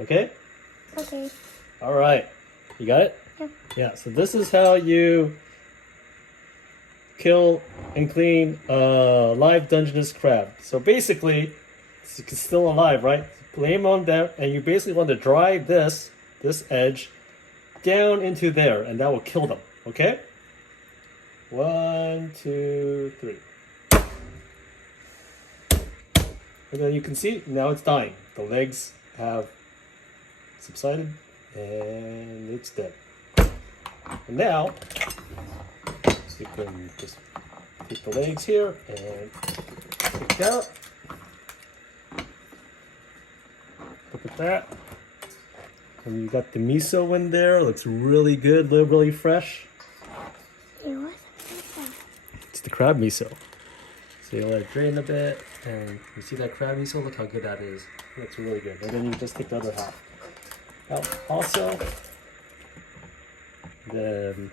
Okay? Okay. All right. You got it? Yeah. Yeah, so this is how you kill and clean a live Dungeness crab. So basically, it's still alive, right? Lay him on there, and you basically want to drive this edge down into there, and that will kill them. Okay? 1, 2, 3. And then you can see now it's dying. The legs have subsided, and it's dead. And now, so you can just take the legs here and take it out. Look at that. And you got the miso in there. Looks really good, really fresh. It was pizza. It's the crab miso. So you let it drain a bit, and you see that crab miso? Look how good that is. Looks really good. And then you just take the other half out also. Then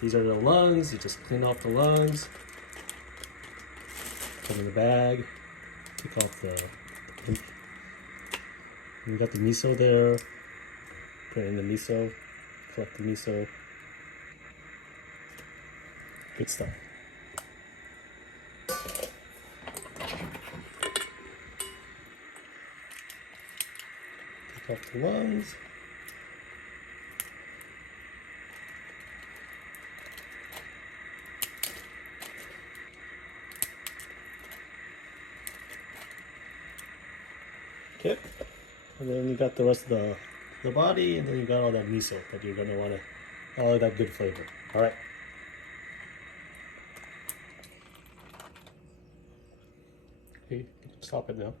these are the lungs. You just clean off the lungs. Put in the bag. Take off the you got the miso there. Put in the miso. Collect the miso. Good stuff. Take off the lungs. Okay. And then you got the rest of the body, and then you got all that miso that you're gonna wanna, all of that good flavor. All right. Okay, stop it now.